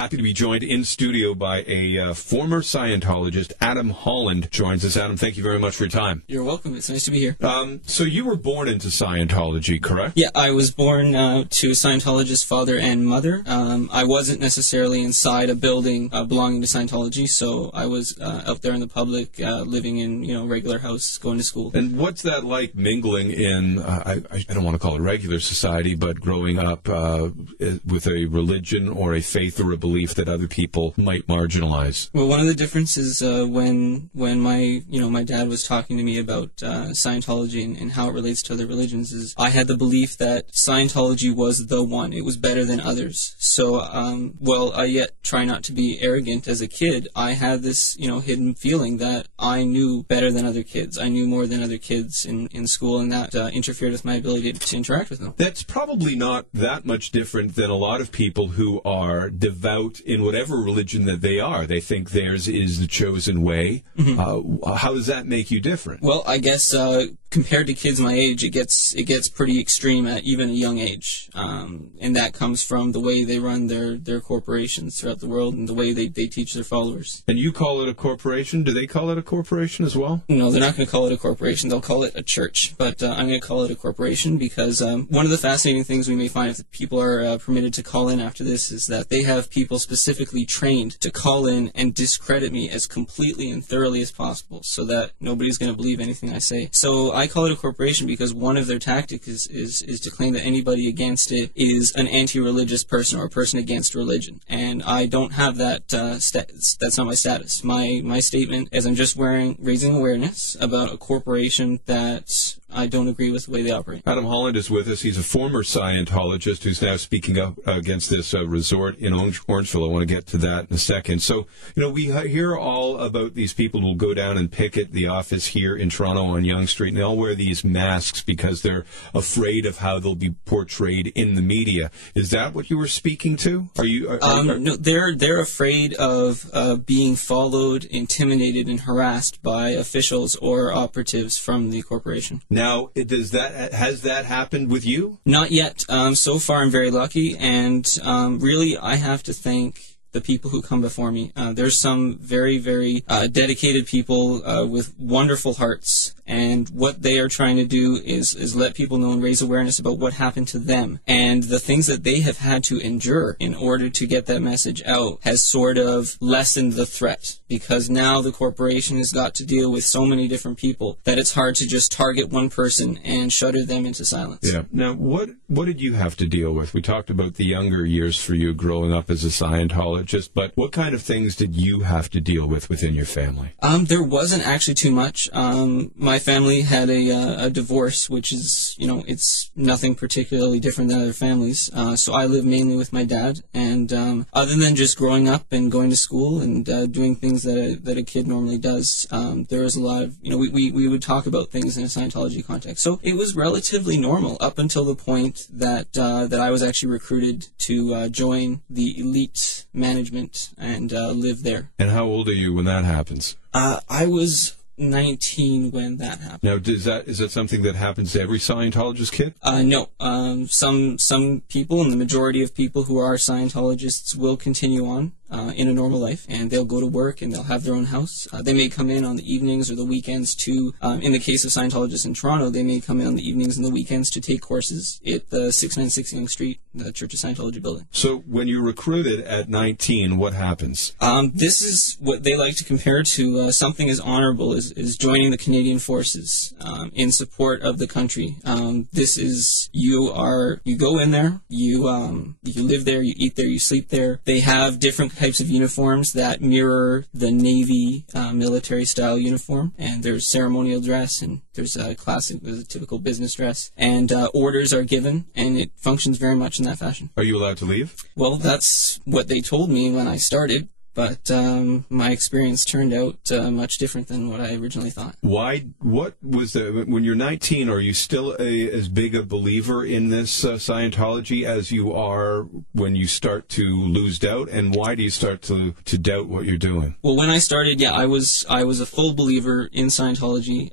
Happy to be joined in studio by a former Scientologist. Adam Holland joins us. Adam, thank you very much for your time. You're welcome. It's nice to be here. So you were born into Scientology, correct? Yeah, I was born to a Scientologist father and mother. I wasn't necessarily inside a building belonging to Scientology, so I was out there in the public, living in regular house, going to school. And what's that like mingling in, I don't want to call it regular society, but growing up with a religion or a faith or a belief that other people might marginalize? Well, one of the differences when my dad was talking to me about Scientology and how it relates to other religions is I had the belief that Scientology was the one. It was better than others. So while I yet try not to be arrogant as a kid, I had this hidden feeling that I knew better than other kids. I knew more than other kids in school, and that interfered with my ability to interact with them. That's probably not that much different than a lot of people who are devout in whatever religion that they are. They think theirs is the chosen way. Mm-hmm. How does that make you different? Well, I guess compared to kids my age, it gets pretty extreme at even a young age, and that comes from the way they run their corporations throughout the world and the way they teach their followers. And you call it a corporation? Do they call it a corporation as well? No, they're not going to call it a corporation. They'll call it a church, but I'm going to call it a corporation because one of the fascinating things we may find if people are permitted to call in after this is that they have people specifically trained to call in and discredit me as completely and thoroughly as possible so that nobody's going to believe anything I say. So I call it a corporation because one of their tactics is to claim that anybody against it is an anti-religious person or a person against religion. And I don't have that, that's not my status. My statement is I'm just raising awareness about a corporation that I don't agree with the way they operate. Adam Holland is with us. He's a former Scientologist who's now speaking up against this resort in Orangeville. I want to get to that in a second. So, we hear all about these people who go down and picket the office here in Toronto on Yonge Street, and they all wear these masks because they're afraid of how they'll be portrayed in the media. Is that what you were speaking to? No, they're afraid of being followed, intimidated, and harassed by officials or operatives from the corporation. Now, has that happened with you? Not yet. So far, I'm very lucky, and really, I have to thank the people who come before me. There's some very, very dedicated people with wonderful hearts, and what they are trying to do is let people know and raise awareness about what happened to them. And the things that they have had to endure in order to get that message out has sort of lessened the threat, because now the corporation has got to deal with so many different people that it's hard to just target one person and shudder them into silence. Yeah. Now, what did you have to deal with? We talked about the younger years for you growing up as a Scientologist, but what kind of things did you have to deal with within your family? There wasn't actually too much. My family had a divorce, which is, it's nothing particularly different than other families. So I live mainly with my dad, and other than just growing up and going to school and doing things that a kid normally does, there was a lot of, we would talk about things in a Scientology context. So it was relatively normal up until the point that I was actually recruited to join the elite management and live there. And how old are you when that happens? I was 19 when that happened. Now, is that something that happens to every Scientologist kid? No. Some people, and the majority of people who are Scientologists, will continue on in a normal life, and they'll go to work and they'll have their own house. They may come in on the evenings or the weekends to, in the case of Scientologists in Toronto, they may come in on the evenings and the weekends to take courses at the 696 Yonge Street, the Church of Scientology building. So when you're recruited at 19, what happens? This is what they like to compare to something as honorable as joining the Canadian Forces in support of the country. This is, you go in there, you live there, you eat there, you sleep there. They have different types of uniforms that mirror the Navy military style uniform, and there's ceremonial dress, and there's a typical business dress, and orders are given, and it functions very much in that fashion. Are you allowed to leave? Well, that's what they told me when I started. But my experience turned out much different than what I originally thought. Why? What was when you're 19, are you still as big a believer in this Scientology as you are when you start to lose doubt? And why do you start to doubt what you're doing? Well, when I started, I was a full believer in Scientology.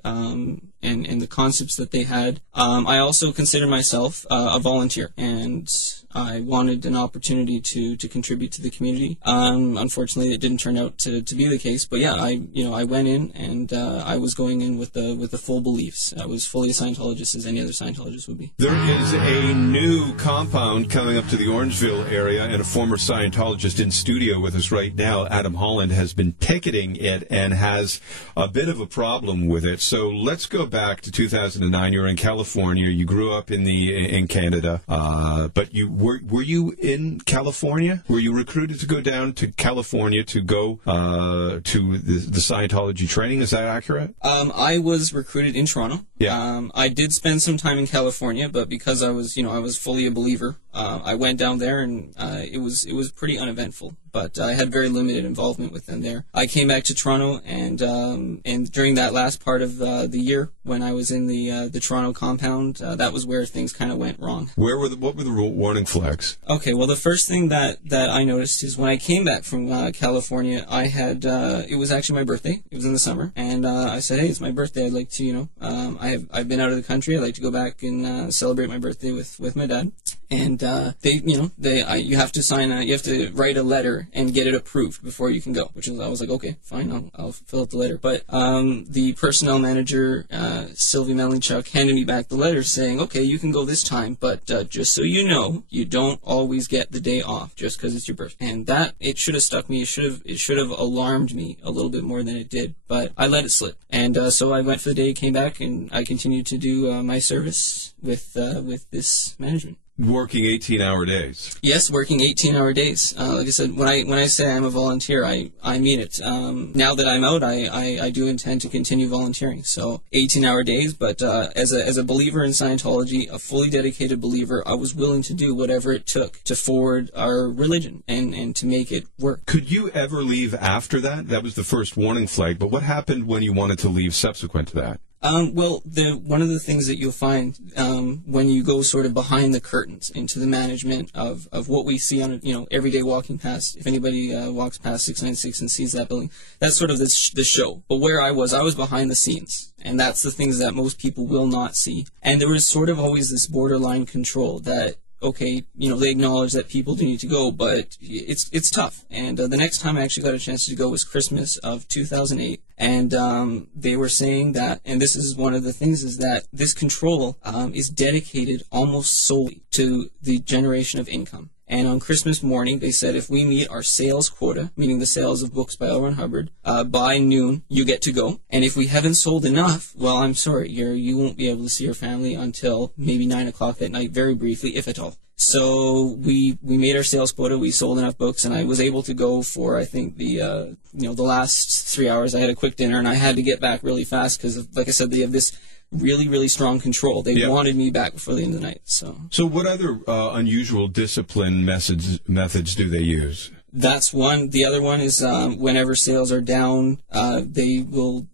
And the concepts that they had. I also consider myself a volunteer, and I wanted an opportunity to contribute to the community. Unfortunately, it didn't turn out to be the case. But yeah, I went in, and I was going in with the full beliefs. I was fully a Scientologist as any other Scientologist would be. There is a new compound coming up to the Orangeville area, and a former Scientologist in studio with us right now, Adam Holland, has been ticketing it and has a bit of a problem with it. So let's go back to 2009. You were in California. You grew up in Canada, but were you in California? Were you recruited to go down to California to go to the Scientology training? Is that accurate? I was recruited in Toronto. Yeah. I did spend some time in California, but because I was fully a believer, I went down there, and it was pretty uneventful. But I had very limited involvement with them there. I came back to Toronto, and during that last part of the year when I was in the Toronto compound, that was where things kind of went wrong. What were the warning flags? Okay, well, the first thing that I noticed is when I came back from California, I had it was actually my birthday. It was in the summer, and I said, "Hey, it's my birthday. I'd like to, I've been out of the country. I'd like to go back and celebrate my birthday with my dad." And you have to sign you have to write a letter and get it approved before you can go. I was like, okay, fine, I'll fill out the letter. But the personnel manager, Sylvie Melinchuk, handed me back the letter saying, okay, you can go this time, but just so you know, you don't always get the day off just because it's your birthday. And that, it should have stuck me. It should have alarmed me a little bit more than it did. But I let it slip. And so I went for the day, came back, and I continued to do my service with this management. Working 18-hour days. Yes, working 18-hour days. Like I said, when I say I'm a volunteer, I mean it. Now that I'm out, I do intend to continue volunteering. So 18-hour days, but as a believer in Scientology, a fully dedicated believer, I was willing to do whatever it took to forward our religion and to make it work. Could you ever leave after that? That was the first warning flag, but what happened when you wanted to leave subsequent to that? Well, one of the things that you'll find when you go sort of behind the curtains into the management of what we see on every day walking past. If anybody walks past 696 and sees that building, that's sort of the show. But where I was behind the scenes, and that's the things that most people will not see. And there was sort of always this borderline control that, okay, they acknowledge that people do need to go, but it's tough. And the next time I actually got a chance to go was Christmas of 2008. And they were saying that, and this is one of the things, is that this control is dedicated almost solely to the generation of income. And on Christmas morning, they said if we meet our sales quota, meaning the sales of books by L. Ron Hubbard, by noon, you get to go. And if we haven't sold enough, well, I'm sorry, you won't be able to see your family until maybe 9 o'clock at night, very briefly, if at all. So we made our sales quota, we sold enough books, and I was able to go for, I think, the last 3 hours. I had a quick dinner, and I had to get back really fast because, like I said, they have this really, really strong control. They wanted me back before the end of the night. So what other unusual discipline methods do they use? That's one. The other one is whenever sales are down, they will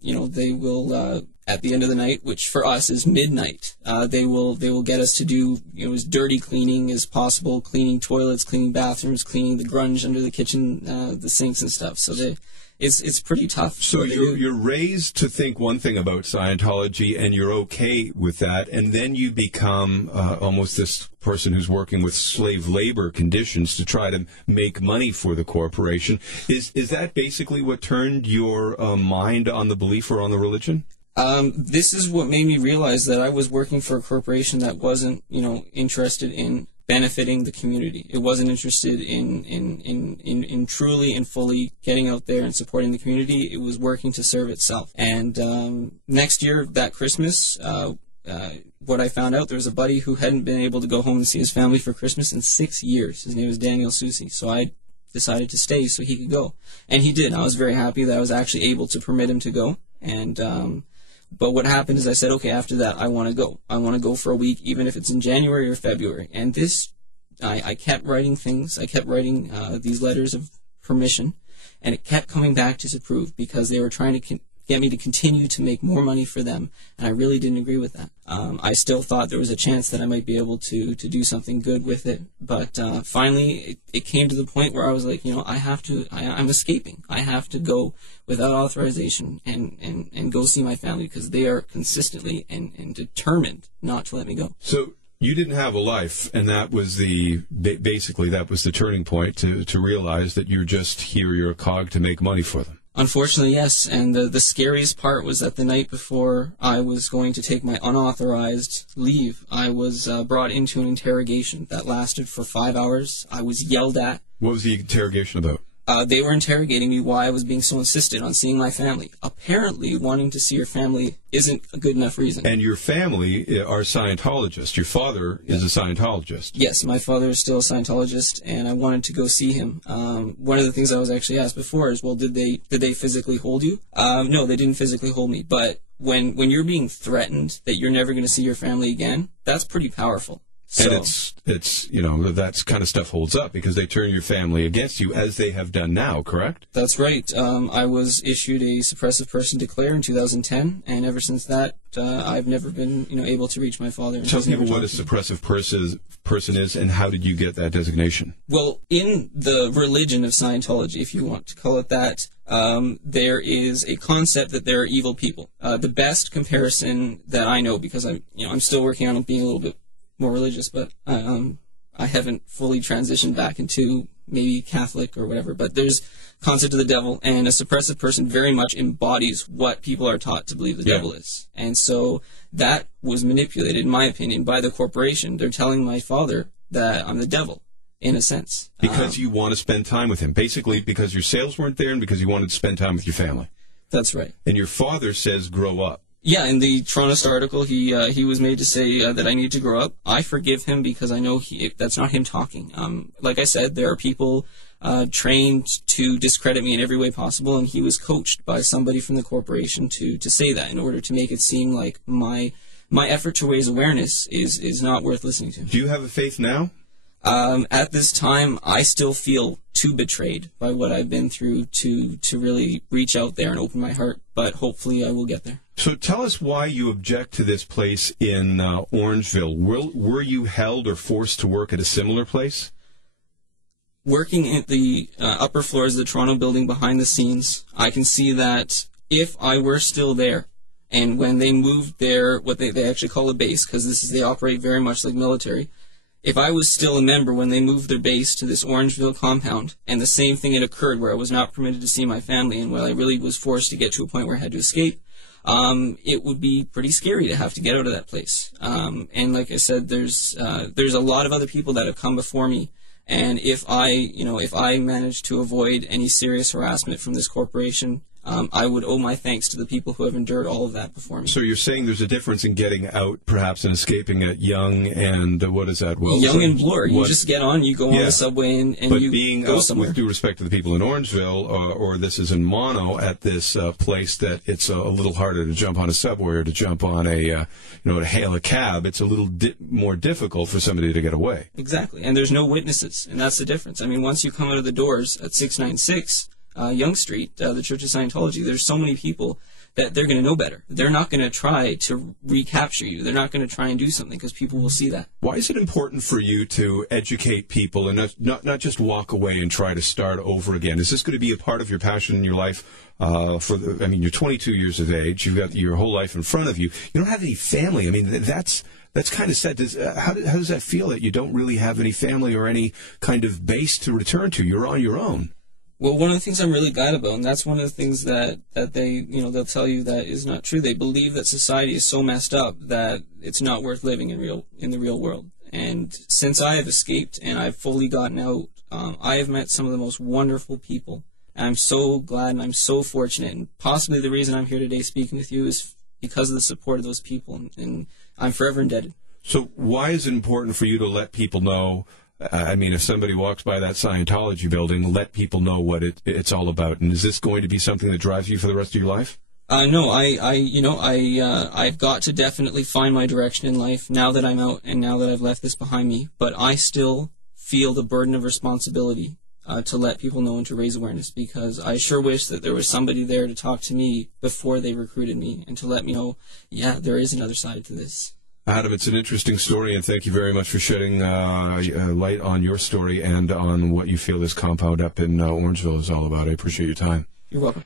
at the end of the night, which for us is midnight, they will get us to do as dirty cleaning as possible, cleaning toilets, cleaning bathrooms, cleaning the grunge under the kitchen, the sinks and stuff. So it's pretty tough. So you're raised to think one thing about Scientology, and you're okay with that, and then you become almost this person who's working with slave labor conditions to try to make money for the corporation. Is that basically what turned your mind on the belief or on the religion? This is what made me realize that I was working for a corporation that wasn't, interested in benefiting the community. It wasn't interested in truly and fully getting out there and supporting the community. It was working to serve itself. And next year, that Christmas, what I found out, there was a buddy who hadn't been able to go home and see his family for Christmas in 6 years. His name was Daniel Susi. So I decided to stay so he could go. And he did. I was very happy that I was actually able to permit him to go. And but what happened is I said, okay, after that, I want to go. I want to go for a week, even if it's in January or February. And I kept writing things. I kept writing these letters of permission, and it kept coming back to disapprove because they were trying to get me to continue to make more money for them, and I really didn't agree with that. I still thought there was a chance that I might be able to do something good with it, but finally it came to the point where I was like, I'm escaping. I have to go without authorization and go see my family because they are consistently and determined not to let me go. So you didn't have a life, and that was basically that was the turning point to realize that you're just here, you're a cog to make money for them. Unfortunately, yes. And the scariest part was that the night before I was going to take my unauthorized leave, I was brought into an interrogation that lasted for 5 hours. I was yelled at. What was the interrogation about? They were interrogating me why I was being so insistent on seeing my family. Apparently, wanting to see your family isn't a good enough reason. And your family are Scientologists. Your father is a Scientologist. Yes, my father is still a Scientologist, and I wanted to go see him. One of the things I was actually asked before is, well, did they physically hold you? No, they didn't physically hold me. But when you're being threatened that you're never going to see your family again, that's pretty powerful. So, and it's that kind of stuff holds up because they turn your family against you, as they have done now, correct? That's right. I was issued a suppressive person declare in 2010, and ever since that, I've never been able to reach my father. Tell people what a suppressive person is, and how did you get that designation? Well, in the religion of Scientology, if you want to call it that, there is a concept that there are evil people. The best comparison that I know, because I'm still working on being a little bit more religious, but I haven't fully transitioned back into maybe Catholic or whatever, but there's concept of the devil, and a suppressive person very much embodies what people are taught to believe the devil is. And so that was manipulated, in my opinion, by the corporation. They're telling my father that I'm the devil, in a sense. Because you want to spend time with him. Basically, because your sales weren't there and because you wanted to spend time with your family. That's right. And your father says, grow up. Yeah, in the Toronto Star article, he was made to say that I need to grow up. I forgive him because I know that's not him talking. Like I said, there are people trained to discredit me in every way possible, and he was coached by somebody from the corporation to say that in order to make it seem like my effort to raise awareness is not worth listening to. Do you have a faith now? At this time, I still feel too betrayed by what I've been through to really reach out there and open my heart, but hopefully I will get there. So tell us why you object to this place in Orangeville. Were you held or forced to work at a similar place? Working at the upper floors of the Toronto building behind the scenes, I can see that if I were still there, and when they moved their, what they actually call a base, because they operate very much like military, if I was still a member when they moved their base to this Orangeville compound, and the same thing had occurred where I was not permitted to see my family, and where I really was forced to get to a point where I had to escape, it would be pretty scary to have to get out of that place. And like I said, there's a lot of other people that have come before me, and if I manage to avoid any serious harassment from this corporation, I would owe my thanks to the people who have endured all of that before me. So you're saying there's a difference in getting out, perhaps, and escaping at Young and, what is that? Well, Young and Bloor. You just get on, you go on the subway, and you being go somewhere. With due respect to the people in Orangeville, or this is in Mono, at this place that it's a little harder to jump on a subway or to jump on to hail a cab, it's a little more difficult for somebody to get away. Exactly, and there's no witnesses, and that's the difference. I mean, once you come out of the doors at 696... Yonge Street, the Church of Scientology, there's so many people that they're going to know better. They're not going to try to recapture you. They're not going to try and do something because people will see that. Why is it important for you to educate people and not just walk away and try to start over again? Is this going to be a part of your passion in your life? You're 22 years of age. You've got your whole life in front of you. You don't have any family. I mean, that's kind of sad. How does that feel that you don't really have any family or any kind of base to return to? You're on your own. Well, one of the things I'm really glad about, and that's one of the things that they, they'll tell you that is not true. They believe that society is so messed up that it's not worth living in the real world. And since I have escaped and I've fully gotten out, I have met some of the most wonderful people. And I'm so glad and I'm so fortunate. And possibly the reason I'm here today speaking with you is because of the support of those people. And I'm forever indebted. So why is it important for you to let people know? If somebody walks by that Scientology building, let people know what it's all about. And is this going to be something that drives you for the rest of your life? No, I've got to definitely find my direction in life now that I'm out and now that I've left this behind me. But I still feel the burden of responsibility to let people know and to raise awareness, because I sure wish that there was somebody there to talk to me before they recruited me and to let me know, yeah, there is another side to this. Adam, it's an interesting story, and thank you very much for shedding light on your story and on what you feel this compound up in Orangeville is all about. I appreciate your time. You're welcome.